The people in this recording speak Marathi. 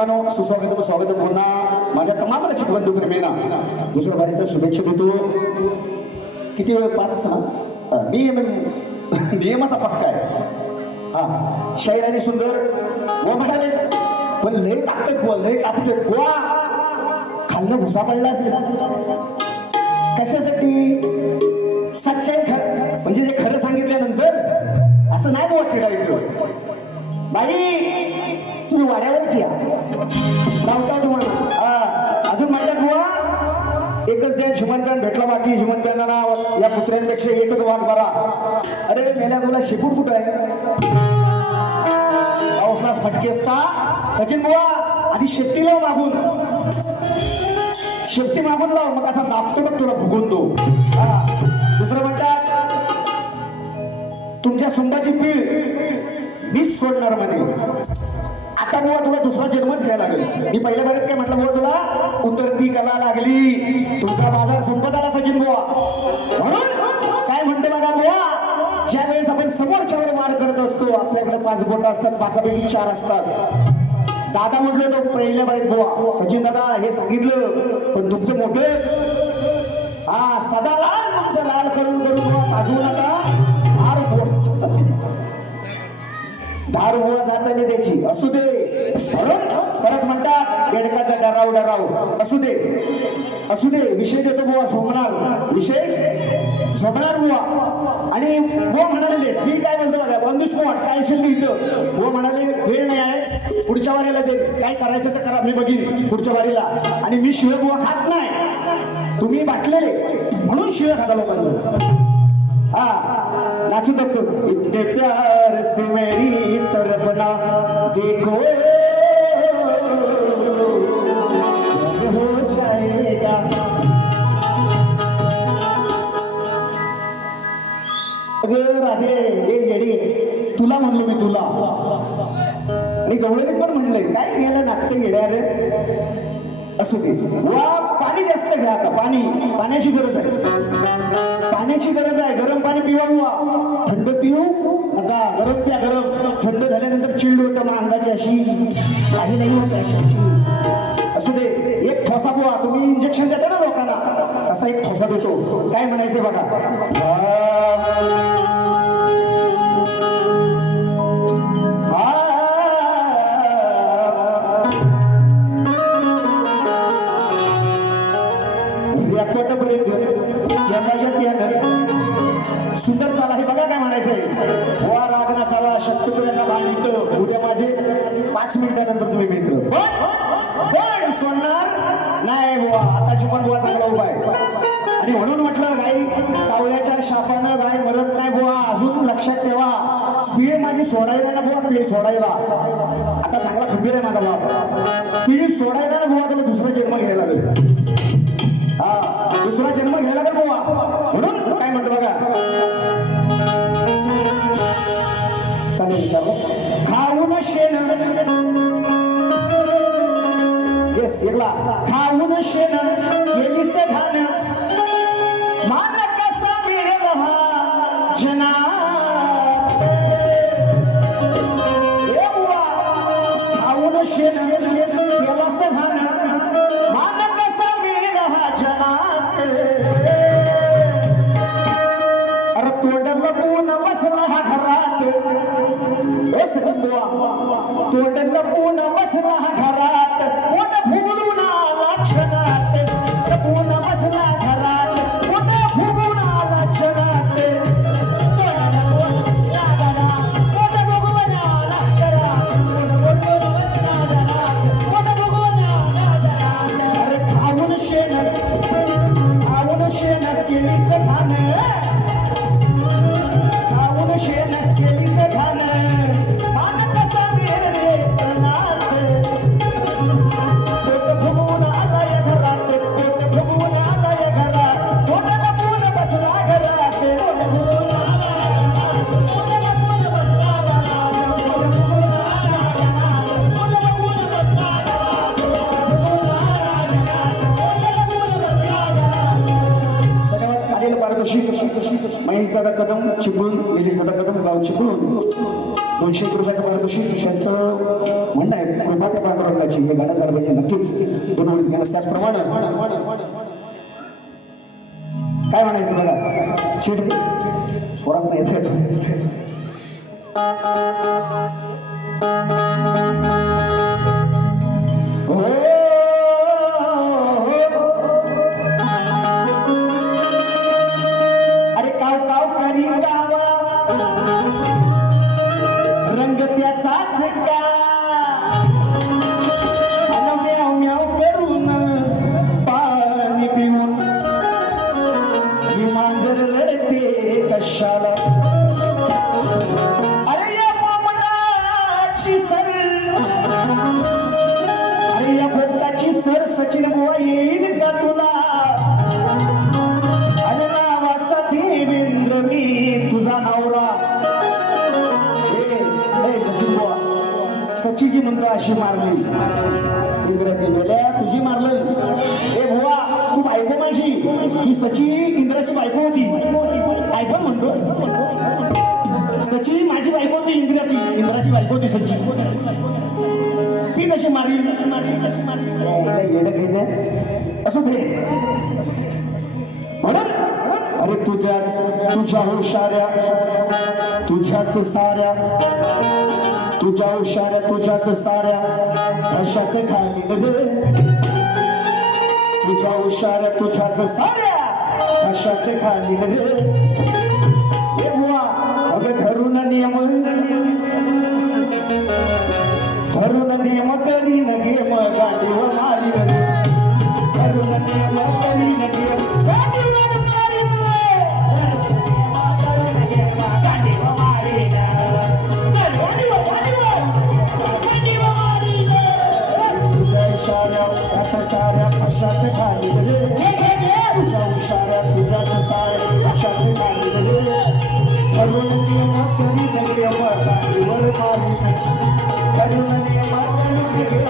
मित्रांनो सुस्वागत स्वागत पुन्हा माझ्या तमाम शिकवण बंधू प्रेमेना दुसऱ्या बारीचा शुभेच्छा देतो. किती वेळ? पाच सहा? नियम नियमाचा पक्का आहे. हा. शैराने आणि सुंदर व म्हणाले पण लय ताकद बुवा लय ताकद बुवा. खाल्लं भुसा पडला असेल. कशासाठी? सच्चाई खर म्हणजे जे खरं सांगितल्यानंतर असं नाही बुवा चिडायचं. बाई तुम्ही वाड्यावरची या. तुम्हाला हा अजून म्हणतात बुवा एकच द्या शिमंतन भेटला बाकी. शुमनकांना या कुत्र्यांपेक्षा एकच वाघ बरा. अरे मेल्या मुला शेपूट कुठं आहे? पाऊसलाच फटके असता. सचिन बुवा आधी शेपटी लाव मागून. शेपटी मागून लाव मग असा दाबतो बघ तुला फुगून तो. दुसरं म्हणतात तुमच्या सुंबाची पीळ मीच सोडणार म्हणे. आता बुवा तुला दुसरा जन्मच घ्यायला लागेल. मी पहिल्या बारीत काय म्हटलं बुवा तुला उतरती कला लागली. तुमचा बाजार संपत आला सचिन बुवा म्हणून काय म्हणते बघा बुवा ज्या वेळेस आपण समोरच्यावर वार करत असतो आपल्याकडे पाच बोट असतात पाचापैकी चार असतात. दादा म्हटलं तो पहिल्या बारीत बुवा. सचिन दादा हे सांगितलं पण तुमचं मोठं. हा सदा लाल तुमचं लाल करून करून बुवा पाजवू नका फार बोट. धार बुवा जाताना त्याची. असू दे. म्हणून परत म्हणतात बेडकाचा डराव डराव असू दे. असू दे. विषय देतो बुवा सोमणार विषय? सोमणार बुवा. आणि बुवा म्हणाले ती काय म्हणतो बघा ऑन दी काय शिल्ली इथं? बुवा म्हणाले वेळ नाही आहे. पुढच्या वारीला दे. काय करायचं तर करा. मी बघीन पुढच्या वारीला. आणि मी शिव बुवा खात नाही. तुम्ही बाटले. म्हणून शिव खाता लोकांना. हाँ नाचू देखो इतने प्यार से मेरी तरफ ना देखो. हो जाएगा. अगं राधे ये येडी तुला म्हणलो मी तुला. आणि गवळणी पण म्हणले. काय गेलं नाटक येड्या रे? असू दे. वा घ्या आता पाणी. पाण्याची गरज आहे. पाण्याची गरज आहे. गरम पाणी पिवा बुवा. थंड पिऊ आता गरम प्या गरम. थंड झाल्यानंतर चिल्ड होतं मग अंगाची अशी. काही नाही होत अशी अशी. असू दे. एक ठोसा बुवा. तुम्ही इंजेक्शन देता ना लोकांना. तसा एक ठोसा देतो. काय म्हणायचं बघा. रेकॉर्ड ब्रेक येता येत सुंदर चाला हे बघा काय म्हणायचंय. वा राग नसावा शक्तीपुऱ्याचा भाग निघतो उद्या माझे पाच मिनिटानंतर तुम्ही मित्र. पण सोडणार नाही बुवा आताची पण बुवा चांगला उभा आहे. आणि म्हणून म्हटलं गाई कावळ्याच्या शापानं गाय मरत नाही बुवा अजून लक्षात ठेवा. पिढी माझी सोडायला ना बुवा पिढी सोडायला. आता चांगला खंबीर आहे माझा बाप. पिढी सोडायला ना बुवा त्याला दुसरा खाऊन शेण केलीस घाण मान कसा मिळेल जना दादा कदम चिपळून निलेश दादा कदम गाव चिपळून दोनशे एक रुपयाचं पारितोषिक त्यांचं म्हणणं आहे कृपा त्या पांडुरंगाची हे गाणं झालं पाहिजे नक्कीच. दोन ओळी घेणं त्याचप्रमाणे. काय म्हणायचं बघा? चिड थोडा पण येत. अशी मारली. इंद्राची मेल्या तुझी मारलं ए भोवा तू बायको माझी. ही सची इंद्राची बायको होती. बायको म्हणतो. सची माझी बायको होती इंद्राची. इंद्राची बायको होती सची. ती कशी मारली? कशी मारली मारली येणं काही असं दे. म्हणत अरे तुझ्याच तुझ्या हुशाऱ्या तुझ्याच साऱ्या तुझ्या उशाऱ्या तुझ्याच साऱ्या कशात खाली ग तुझ्या उशाऱ्या तुझ्याच साऱ्या कशात खाली ग ए बुवा, धरून नियम. धरून नियम तरी न गेम गाडीवर मारी धरून नियम shakti bhai bhai puja ushara puja sai shakti bhai bhai karunaniya matani bhai bhai bhai